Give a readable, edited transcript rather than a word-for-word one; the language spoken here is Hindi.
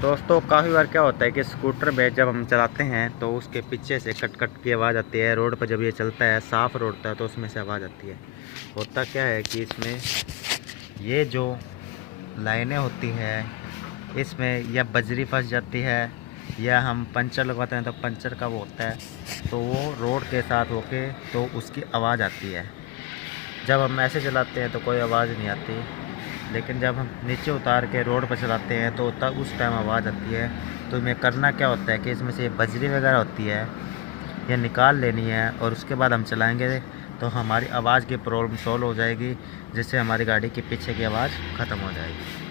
दोस्तों काफ़ी बार क्या होता है कि स्कूटर में जब हम चलाते हैं तो उसके पीछे से कट कट की आवाज़ आती है। रोड पर जब ये चलता है, साफ़ रोड होता है, तो उसमें से आवाज़ आती है। होता क्या है कि इसमें ये जो लाइनें होती हैं, इसमें या बजरी फंस जाती है या हम पंचर लगवाते हैं तो पंचर का वो होता है, तो वो रोड के साथ होके तो उसकी आवाज़ आती है। जब हम ऐसे चलाते हैं तो कोई आवाज़ नहीं आती, लेकिन जब हम नीचे उतार के रोड पर चलाते हैं तो तब उस टाइम आवाज़ आती है। तो हमें करना क्या होता है कि इसमें से बजरी वगैरह होती है, ये निकाल लेनी है और उसके बाद हम चलाएंगे तो हमारी आवाज़ की प्रॉब्लम सॉल्व हो जाएगी, जिससे हमारी गाड़ी के पीछे की आवाज़ ख़त्म हो जाएगी।